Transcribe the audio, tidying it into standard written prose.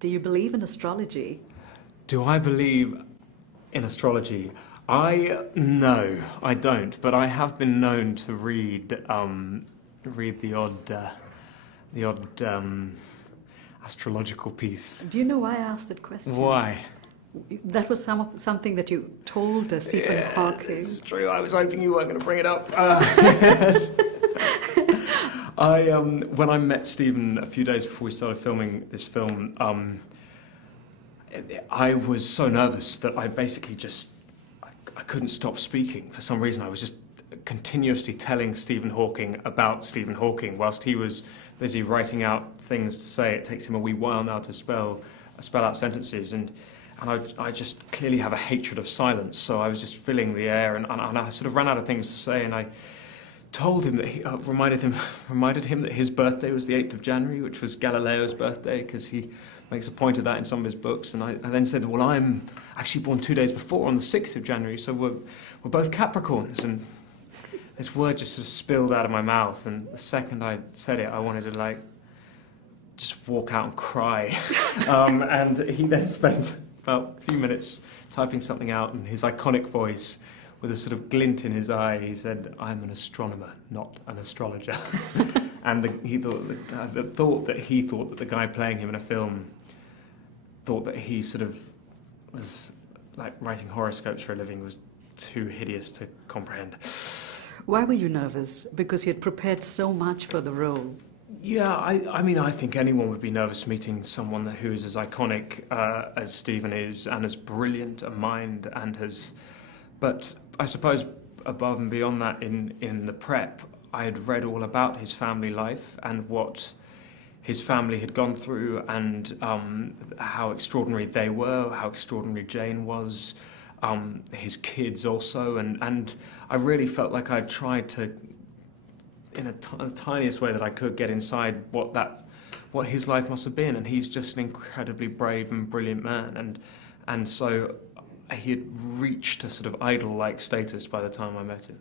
Do you believe in astrology? Do I believe in astrology? No, I don't. But I have been known to read the odd astrological piece. Do you know why I asked that question? Why? That was something that you told Stephen Hawking. It's true. I was hoping you weren't going to bring it up. Yes. When I met Stephen a few days before we started filming this film, I was so nervous that I basically I couldn't stop speaking. For some reason, I was just continuously telling Stephen Hawking about Stephen Hawking whilst he was busy writing out things to say. It takes him a wee while now to spell out sentences, and I just clearly have a hatred of silence, so I was just filling the air, and I sort of ran out of things to say, and I told him that reminded him that his birthday was the 8th of January, which was Galileo's birthday, because he makes a point of that in some of his books. And I then said, well, I'm actually born 2 days before, on the 6th of January, so we're both Capricorns. And this word just sort of spilled out of my mouth, and the second I said it, I wanted to just walk out and cry. And he then spent about a few minutes typing something out in his iconic voice, with a sort of glint in his eye. He said, "I'm an astronomer, not an astrologer." And he thought that the guy playing him in a film thought that he sort of was like writing horoscopes for a living was too hideous to comprehend. Why were you nervous? Because you had prepared so much for the role. Yeah, I mean, I think anyone would be nervous meeting someone who is as iconic as Stephen is, and as brilliant a mind, but I suppose above and beyond that, in the prep, I had read all about his family life and what his family had gone through, and how extraordinary they were, how extraordinary Jane was, his kids also, and I really felt like I'd tried to, in the tiniest way that I could, get inside what his life must have been, and he's just an incredibly brave and brilliant man, and so he had reached a sort of idol-like status by the time I met him.